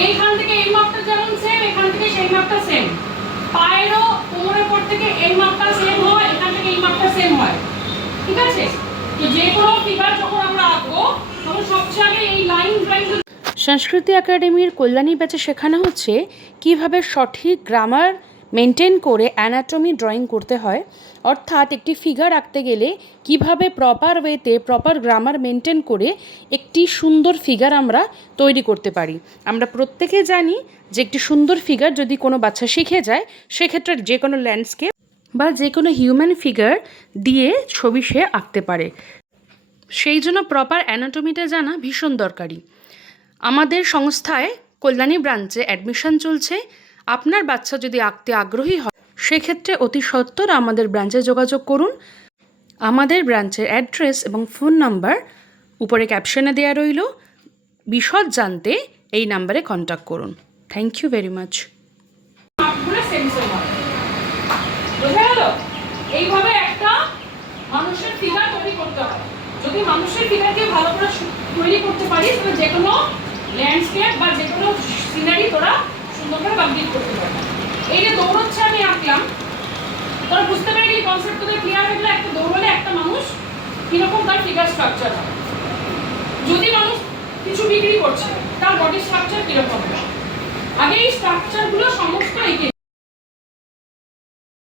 এইখান থেকে এই মাপটা যেমন সেম, এখান থেকে সেই মাপটা সেম। পায়েরও কোমরের পর থেকে এই মাপটা সেম হয়, এখান থেকে এই মাপটা সেম হয়। ঠিক আছে? তো যে কোনো ফিগার যখন আমরা আঁকবো তখন সবচেয়ে আগে এই লাইন ড্রয়িং। সংস্কৃতি একাডেমির কল্যাণী ব্যাচে শেখানো হচ্ছে কিভাবে সঠিক গ্রামার মেনটেন করে অ্যানাটমি ড্রয়িং করতে হয়, অর্থাৎ একটি ফিগার আঁকতে গেলে কিভাবে প্রপার ওয়েতে প্রপার গ্রামার মেনটেন করে একটি সুন্দর ফিগার আমরা তৈরি করতে পারি। আমরা প্রত্যেকে জানি যে একটি সুন্দর ফিগার যদি কোনো বাচ্চা শিখে যায়, সেক্ষেত্রে যে কোনো ল্যান্ডস্কেপ বা যে কোনো হিউম্যান ফিগার দিয়ে ছবি সে আঁকতে পারে। সেই জন্য প্রপার অ্যানাটমিটা জানা ভীষণ দরকারি। আমাদের সংস্থায় কল্যাণী ব্রাঞ্চে অ্যাডমিশন চলছে। আপনার বাচ্চা যদি আঁকতে আগ্রহী হয়, সেক্ষেত্রে অতি সত্বর আমাদের ব্রাঞ্চে যোগাযোগ করুন। আমাদের ব্রাঞ্চের অ্যাড্রেস এবং ফোন নাম্বার উপরে ক্যাপশনে দেওয়া রইল। বিশদ জানতে এই নাম্বারে কন্ট্যাক্ট করুন। Thank you very much. মাপগুলো সেম সেম হয়। বোঝা গেল? এইভাবে একটা মানুষের ফিগার তৈরি করতে হয়। যদি মানুষের ফিগারকে ভালো করে তৈরি করতে পারিস তাহলে যে কোনো ল্যান্ডস্কেপ বা যে কোনো সিনারি তোরা সুন্দর করে কমপ্লিট করতে পারবি। এই যে দৌড়চ্ছে আমি আঁকলাম, তোরা বুঝতে পেরে গেলি কনসেপ্ট তোদের ক্লিয়ার হয়ে গেলে একটা দৌড়লে একটা মানুষ কিরকম তার ফিগার স্ট্রাকচার হয়। যদি মানুষ কিছু বিক্রি করছে তার বডি স্ট্রাকচার কিরকম হবে, আগে এই স্ট্রাকচারগুলো সমস্ত এঁকে